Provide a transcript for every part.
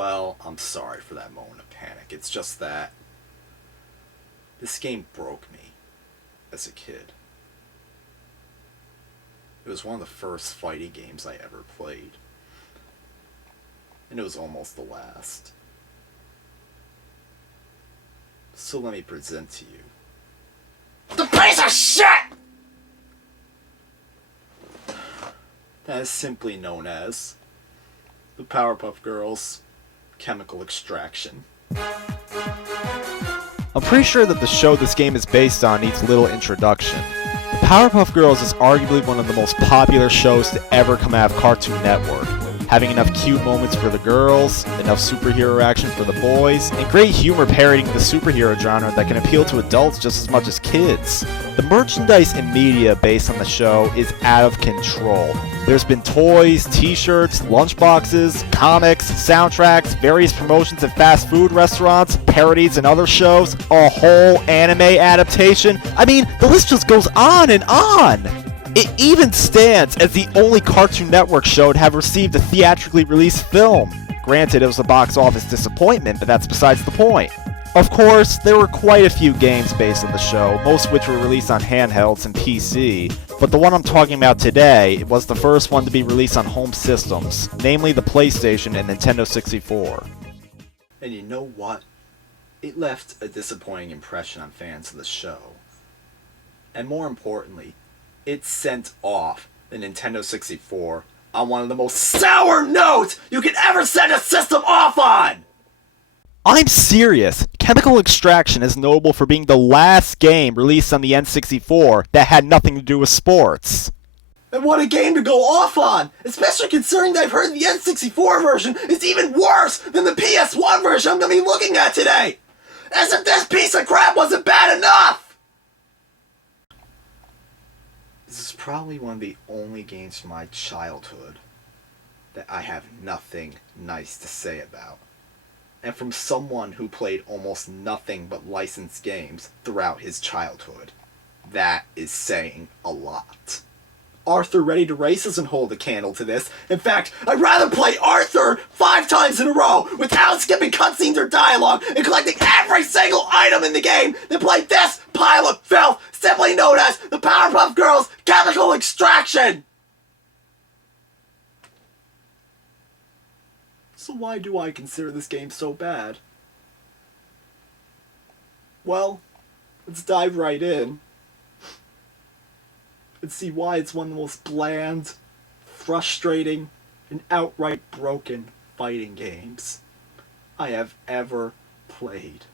Well, I'm sorry for that moment of panic. It's just that this game broke me as a kid. It was one of the first fighting games I ever played. And it was almost the last. So let me present to you the piece of shit that is simply known as the Powerpuff Girls Chemical Extraction. I'm pretty sure that the show this game is based on needs little introduction. The Powerpuff Girls is arguably one of the most popular shows to ever come out of Cartoon Network, having enough cute moments for the girls, enough superhero action for the boys, and great humor parodying the superhero genre that can appeal to adults just as much as kids. The merchandise and media based on the show is out of control. There's been toys, t-shirts, lunchboxes, comics, soundtracks, various promotions at fast food restaurants, parodies and other shows, a whole anime adaptation. I mean, the list just goes on and on! It even stands as the only Cartoon Network show to have received a theatrically released film. Granted, it was a box office disappointment, but that's besides the point. Of course, there were quite a few games based on the show, most of which were released on handhelds and PC, but the one I'm talking about today was the first one to be released on home systems, namely the PlayStation and Nintendo 64. And you know what? It left a disappointing impression on fans of the show. And more importantly, it sent off the Nintendo 64 on one of the most sour notes you could ever send a system off on! I'm serious! Chemical Extraction is notable for being the last game released on the N64 that had nothing to do with sports. And what a game to go off on! Especially considering that I've heard the N64 version is even worse than the PS1 version I'm going to be looking at today! As if this piece of crap wasn't bad enough! This is probably one of the only games from my childhood that I have nothing nice to say about. And from someone who played almost nothing but licensed games throughout his childhood, that is saying a lot. Arthur Ready to Race doesn't hold a candle to this. In fact, I'd rather play Arthur 5 times in a row without skipping cutscenes or dialogue and collecting every single item in the game than play this pile of filth simply known as the Powerpuff Girls Chemical Extraction! So why do I consider this game so bad? Well, let's dive right in and see why it's one of the most bland, frustrating, and outright broken fighting games I have ever played.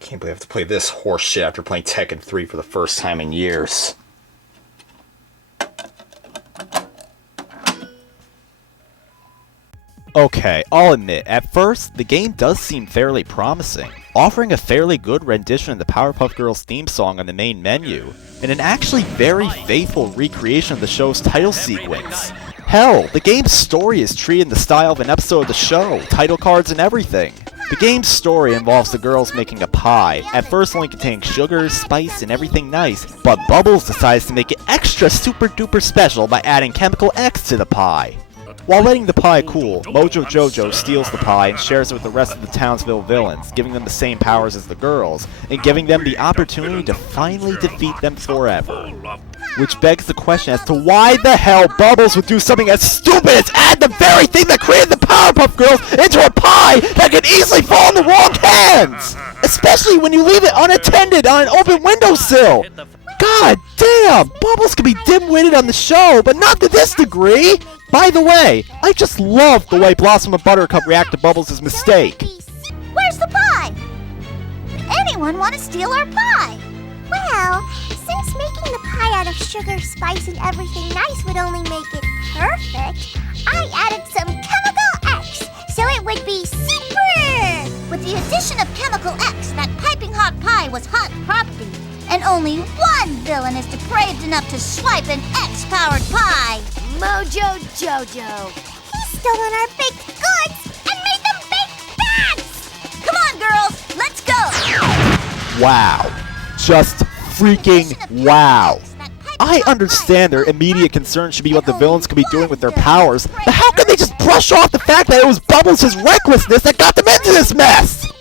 Can't believe I have to play this horse shit after playing Tekken 3 for the first time in years. Okay, I'll admit, at first, the game does seem fairly promising, offering a fairly good rendition of the Powerpuff Girls theme song on the main menu, and an actually very faithful recreation of the show's title sequence. Hell, the game's story is treated in the style of an episode of the show, title cards and everything. The game's story involves the girls making a pie, at first only containing sugar, spice, and everything nice, but Bubbles decides to make it extra super duper special by adding Chemical X to the pie. While letting the pie cool, Mojo Jojo steals the pie and shares it with the rest of the Townsville villains, giving them the same powers as the girls, and giving them the opportunity to finally defeat them forever. Which begs the question as to why the hell Bubbles would do something as stupid as add the very thing that created the Powerpuff Girls into a pie that could easily fall in the wrong hands! Especially when you leave it unattended on an open windowsill! God damn! Bubbles could be dim-witted on the show, but not to this degree! By the way, I just love the way Blossom and Buttercup react to Bubbles' mistake. Where's the pie? Anyone want to steal our pie? Well, since making the pie out of sugar, spice, and everything nice would only make it perfect, I added some Chemical X, so it would be super! With the addition of Chemical X, that piping hot pie was hot property, and only one villain is depraved enough to swipe an X-powered pie. Mojo Jojo. He's stolen our baked goods and made them baked bags! Come on, girls, let's go! wow. Just freaking wow. I understand their immediate concern should be what the villains could be doing with their powers, but how can they just brush off the fact that it was Bubbles' recklessness that got them into this mess?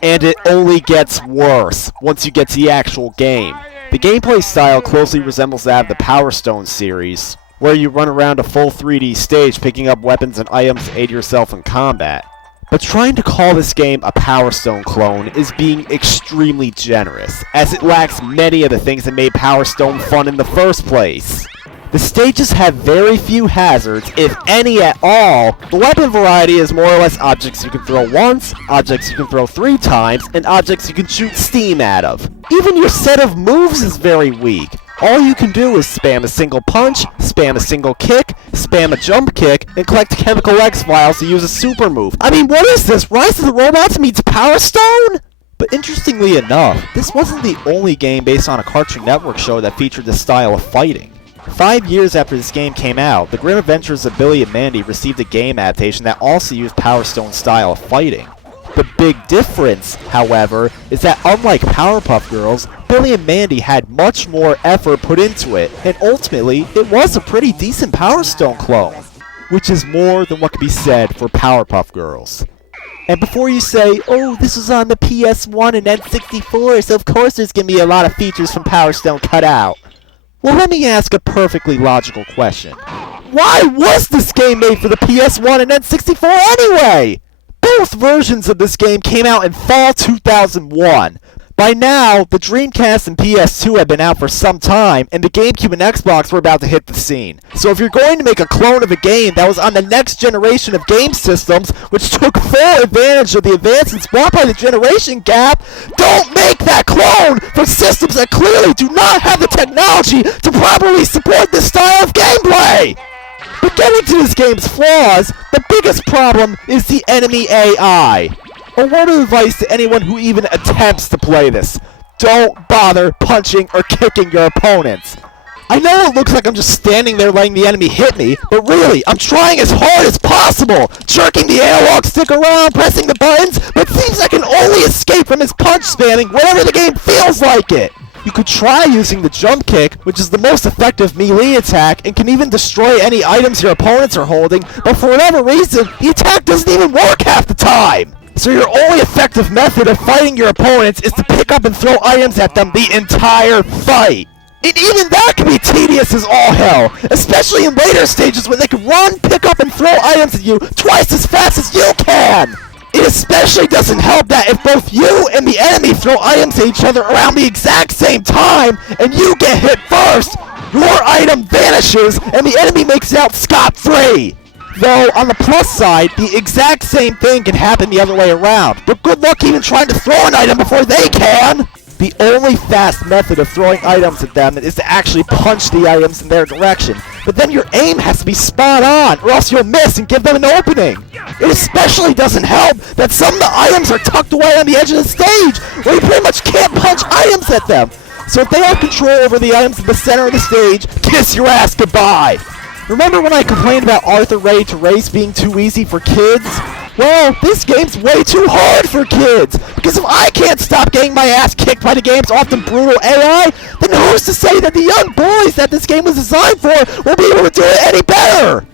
And it only gets worse once you get to the actual game. The gameplay style closely resembles that of the Power Stone series, where you run around a full 3D stage picking up weapons and items to aid yourself in combat. But trying to call this game a Power Stone clone is being extremely generous, as it lacks many of the things that made Power Stone fun in the first place. The stages have very few hazards, if any at all. The weapon variety is more or less objects you can throw once, objects you can throw 3 times, and objects you can shoot steam out of. Even your set of moves is very weak. All you can do is spam a single punch, spam a single kick, spam a jump kick, and collect chemical X-Files to use a super move. I mean, what is this? Rise of the Robots meets Power Stone? But interestingly enough, this wasn't the only game based on a Cartoon Network show that featured this style of fighting. 5 years after this game came out, The Grim Adventures of Billy and Mandy received a game adaptation that also used Power Stone's style of fighting. The big difference, however, is that unlike Powerpuff Girls, Billy and Mandy had much more effort put into it, and ultimately, it was a pretty decent Power Stone clone. Which is more than what can be said for Powerpuff Girls. And before you say, oh, this was on the PS1 and N64, so of course there's gonna be a lot of features from Power Stone cut out. Well, let me ask a perfectly logical question. Why was this game made for the PS1 and N64 anyway? Both versions of this game came out in fall 2001. By now, the Dreamcast and PS2 had been out for some time, and the GameCube and Xbox were about to hit the scene. So if you're going to make a clone of a game that was on the next generation of game systems, which took full advantage of the advances brought by the generation gap, don't make that clone for systems that clearly do not have the technology to properly support this style of gameplay! But getting to this game's flaws, the biggest problem is the enemy AI. A word of advice to anyone who even attempts to play this: don't bother punching or kicking your opponents. I know it looks like I'm just standing there letting the enemy hit me, but really, I'm trying as hard as possible, jerking the analog stick around, pressing the buttons, but it seems I can only escape from his punch spamming whenever the game feels like it. You could try using the jump kick, which is the most effective melee attack and can even destroy any items your opponents are holding, but for whatever reason, the attack doesn't even work half the time. So your only effective method of fighting your opponents is to pick up and throw items at them the entire fight. And even that can be tedious as all hell, especially in later stages when they can run, pick up, and throw items at you twice as fast as you can! It especially doesn't help that if both you and the enemy throw items at each other around the exact same time, and you get hit first, your item vanishes and the enemy makes it out scot-free! Though, on the plus side, the exact same thing can happen the other way around, but good luck even trying to throw an item before they can! The only fast method of throwing items at them is to actually punch the items in their direction, but then your aim has to be spot on, or else you'll miss and give them an opening! It especially doesn't help that some of the items are tucked away on the edge of the stage, where you pretty much can't punch items at them! So if they have control over the items at the center of the stage, kiss your ass goodbye! Remember when I complained about Arthur Ready to Race being too easy for kids? Well, this game's way too hard for kids! Because if I can't stop getting my ass kicked by the game's often brutal AI, then who's to say that the young boys that this game was designed for will be able to do it any better?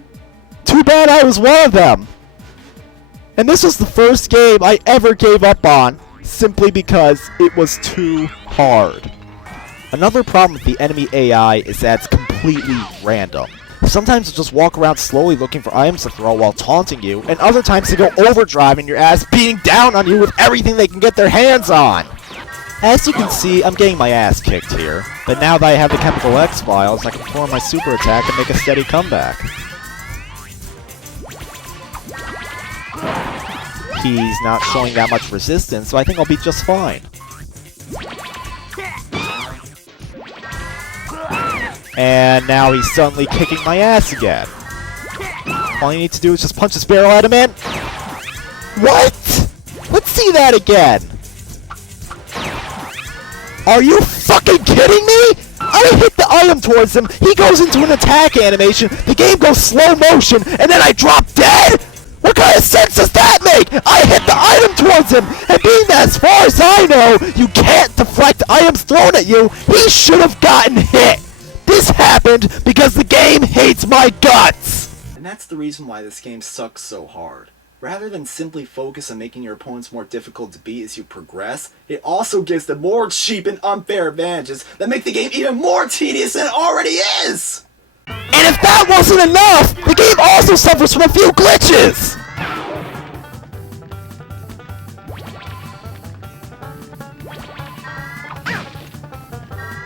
Too bad I was one of them. And this was the first game I ever gave up on, simply because it was too hard. Another problem with the enemy AI is that it's completely random. Sometimes they'll just walk around slowly looking for items to throw while taunting you, and other times they go overdrive in your ass, beating down on you with everything they can get their hands on! As you can see, I'm getting my ass kicked here, but now that I have the Chemical X-Files, I can perform my super attack and make a steady comeback. He's not showing that much resistance, so I think I'll be just fine. And now he's suddenly kicking my ass again. All you need to do is just punch this barrel at him and... What? Let's see that again! Are you fucking kidding me? I hit the item towards him, he goes into an attack animation, the game goes slow motion, and then I drop dead? What kind of sense does that make? I hit the item towards him, and being that as far as I know, you can't deflect items thrown at you, he should have gotten hit. This happened because the game hates my guts. And that's the reason why this game sucks so hard. Rather than simply focus on making your opponents more difficult to beat as you progress, it also gives them more cheap and unfair advantages that make the game even more tedious than it already is! And if that wasn't enough, the game also suffers from a few glitches!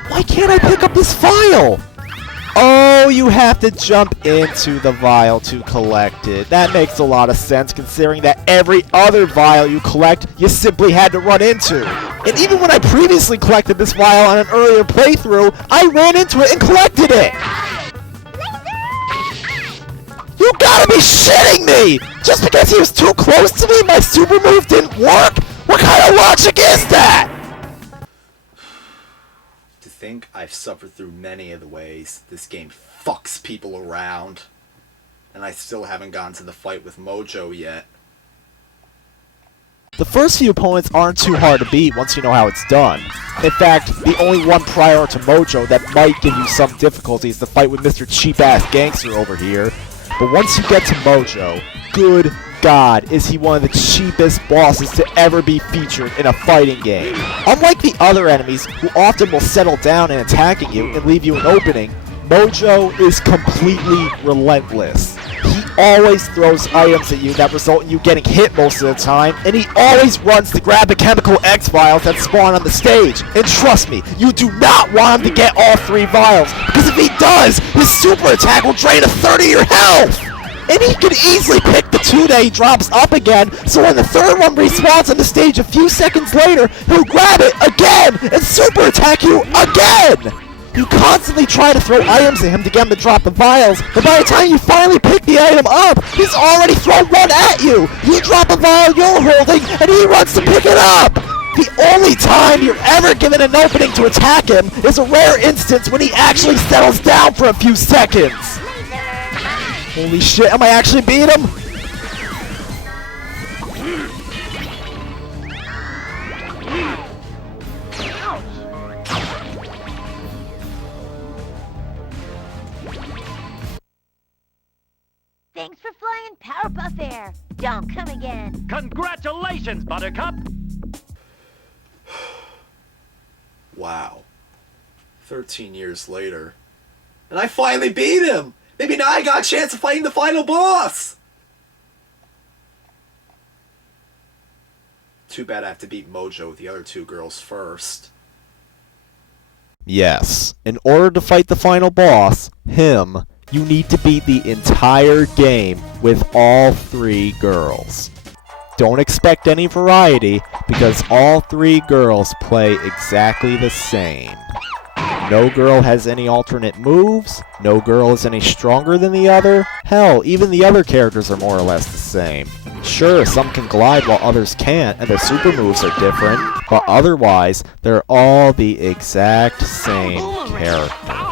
Why can't I pick up this vial? Oh, you have to jump into the vial to collect it. That makes a lot of sense considering that every other vial you collect, you simply had to run into. And even when I previously collected this vial on an earlier playthrough, I ran into it and collected it! You gotta be shitting me! Just because he was too close to me, my super move didn't work? What kind of logic is that? To think I've suffered through many of the ways this game fucks people around, and I still haven't gotten to the fight with Mojo yet. The first few opponents aren't too hard to beat once you know how it's done. In fact, the only one prior to Mojo that might give you some difficulty is the fight with Mr. Cheap-Ass Gangster over here. But once you get to Mojo, good God, is he one of the cheapest bosses to ever be featured in a fighting game. Unlike the other enemies, who often will settle down in attacking you and leave you an opening, Mojo is completely relentless. He always throws items at you that result in you getting hit most of the time, and he always runs to grab the chemical X vials that spawn on the stage. And trust me, you do not want him to get all 3 vials, because if he does, his super attack will drain a third of your health! And he could easily pick the 2 that he drops up again, so when the third one respawns on the stage a few seconds later, he'll grab it again and super attack you again! You constantly try to throw items at him to get him to drop the vials, but by the time you finally pick the item up, he's already thrown one at you! You drop a vial you're holding, and he runs to pick it up! The only time you're ever given an opening to attack him is a rare instance when he actually settles down for a few seconds! Holy shit, am I actually beating him? Thanks for flying Powerpuff Air. Don't come again. Congratulations, Buttercup! Wow. 13 years later. And I finally beat him! Maybe now I got a chance of fighting the final boss! Too bad I have to beat Mojo with the other 2 girls first. Yes, in order to fight the final boss, him, you need to beat the entire game with all 3 girls. Don't expect any variety, because all 3 girls play exactly the same. No girl has any alternate moves, no girl is any stronger than the other, hell, even the other characters are more or less the same. Sure, some can glide while others can't, and their super moves are different, but otherwise, they're all the exact same character.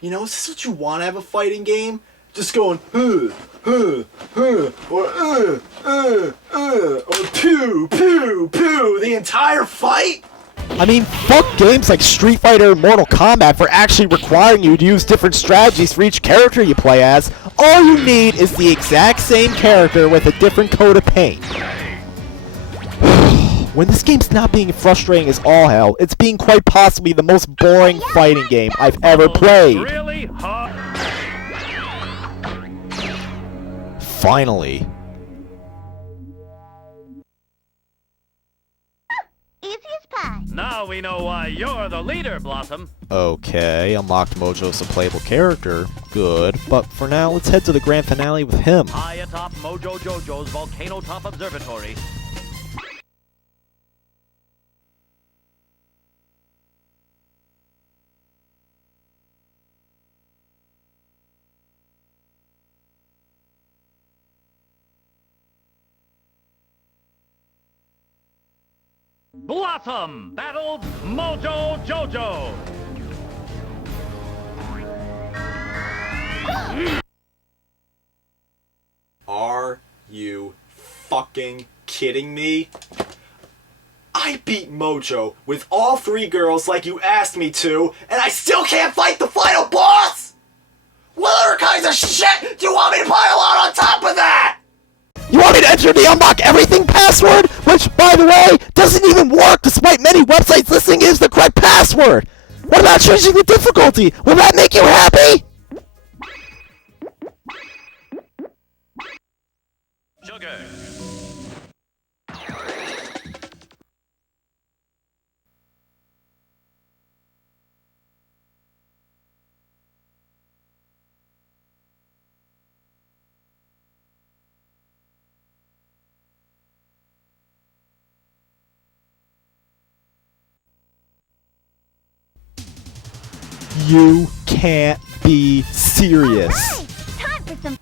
You know, is this what you want to have a fighting game? Just going, or pew, pew, pew, the entire fight? I mean, fuck games like Street Fighter and Mortal Kombat for actually requiring you to use different strategies for each character you play as. All you need is the exact same character with a different coat of paint. When this game's not being frustrating as all hell, it's being quite possibly the most boring fighting game I've ever played. Really hard. Finally. Easy as pie. Now we know why you're the leader, Blossom. Okay, unlocked Mojo as a playable character. Good, but for now, let's head to the grand finale with him. High atop Mojo Jojo's Volcano Top Observatory. Blossom battles Mojo Jojo. Are you fucking kidding me? I beat Mojo with all 3 girls like you asked me to, and I still can't fight the final boss? What other kinds of shit do you want me to pile on top of that? You want me to enter the unlock everything password? Which, by the way, doesn't even work despite many websites listing it as the correct password! What about changing the difficulty? Will that make you happy? Sugar. You can't be serious. Time for some.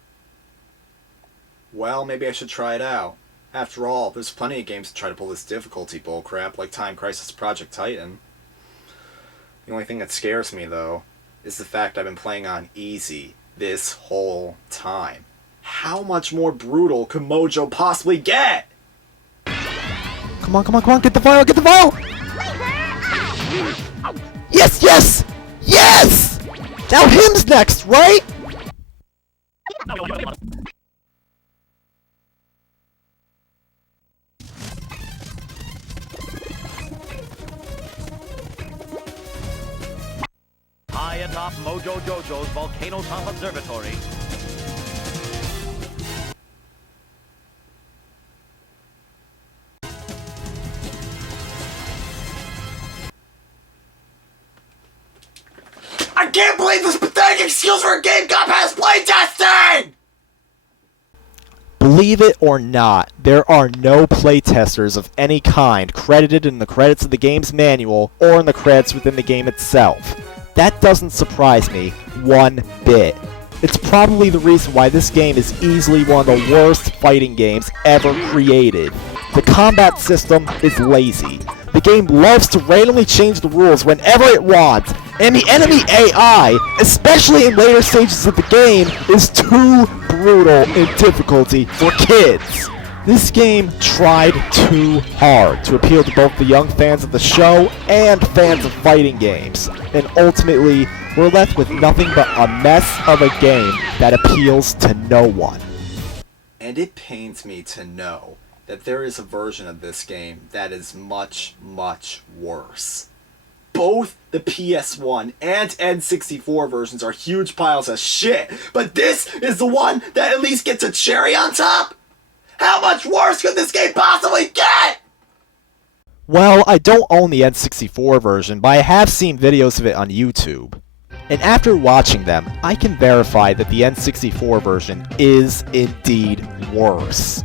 Well, maybe I should try it out. After all, there's plenty of games to try to pull this difficulty bullcrap, like Time Crisis Project Titan. The only thing that scares me, though, is the fact I've been playing on easy this whole time. How much more brutal could Mojo possibly get? Come on, get the vial, Yes, yes! Yes! Now him's next, right? High atop Mojo Jojo's volcano top observatory. I can't believe this pathetic excuse for a game got past playtesting! Believe it or not, there are no playtesters of any kind credited in the credits of the game's manual or in the credits within the game itself. That doesn't surprise me one bit. It's probably the reason why this game is easily one of the worst fighting games ever created. The combat system is lazy. The game loves to randomly change the rules whenever it wants, and the enemy AI, especially in later stages of the game, is too brutal in difficulty for kids. This game tried too hard to appeal to both the young fans of the show and fans of fighting games, and ultimately, we're left with nothing but a mess of a game that appeals to no one. And it pains me to know that there is a version of this game that is much, much worse. Both the PS1 and N64 versions are huge piles of shit, but this is the one that at least gets a cherry on top? How much worse could this game possibly get? Well, I don't own the N64 version, but I have seen videos of it on YouTube. And after watching them, I can verify that the N64 version is indeed worse.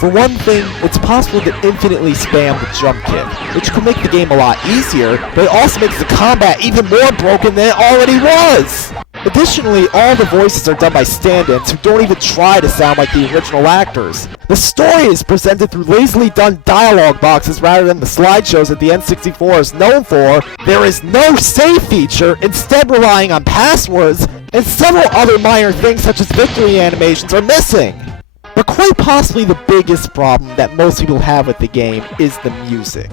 For one thing, it's possible to infinitely spam the jump kick, which could make the game a lot easier, but it also makes the combat even more broken than it already was! Additionally, all the voices are done by stand-ins who don't even try to sound like the original actors. The story is presented through lazily done dialogue boxes rather than the slideshows that the N64 is known for. There is no save feature, instead relying on passwords, and several other minor things such as victory animations are missing. But quite possibly the biggest problem that most people have with the game is the music.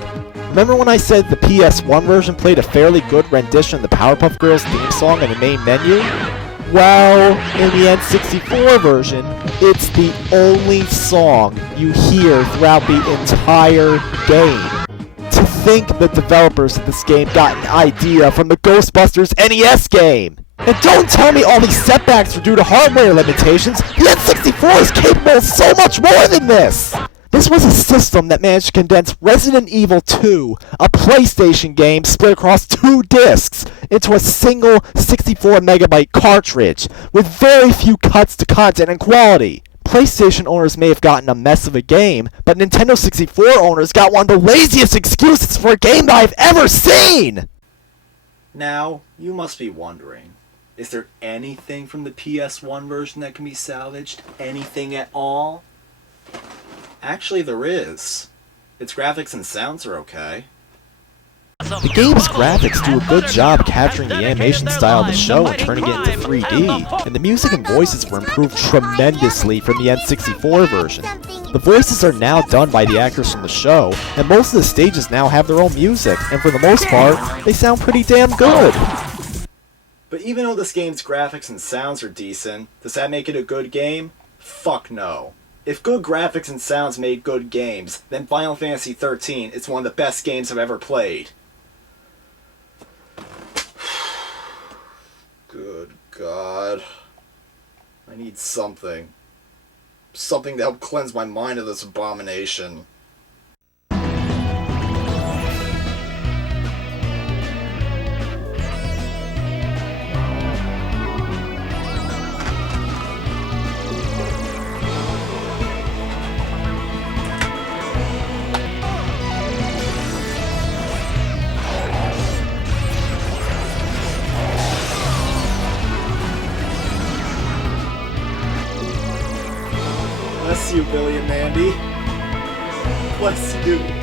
Remember when I said the PS1 version played a fairly good rendition of the Powerpuff Girls theme song in the main menu? Well, in the N64 version, it's the only song you hear throughout the entire game. To think the developers of this game got an idea from the Ghostbusters NES game! And don't tell me all these setbacks are due to hardware limitations! The N64 is capable of so much more than this! This was a system that managed to condense Resident Evil 2, a PlayStation game split across 2 discs, into a single 64-megabyte cartridge, with very few cuts to content and quality. PlayStation owners may have gotten a mess of a game, but Nintendo 64 owners got one of the laziest excuses for a game that I've ever seen! Now, you must be wondering, is there anything from the PS1 version that can be salvaged? Anything at all? Actually, there is. Its graphics and sounds are okay. The game's graphics do a good job capturing the animation style of the show and turning it into 3D, and the music and voices were improved tremendously from the N64 version. The voices are now done by the actors from the show, and most of the stages now have their own music, and for the most part, they sound pretty damn good. But even though this game's graphics and sounds are decent, does that make it a good game? Fuck no. If good graphics and sounds made good games, then Final Fantasy XIII is one of the best games I've ever played. Good God. I need something. Something to help cleanse my mind of this abomination. Bless you, Billy and Mandy. Bless you.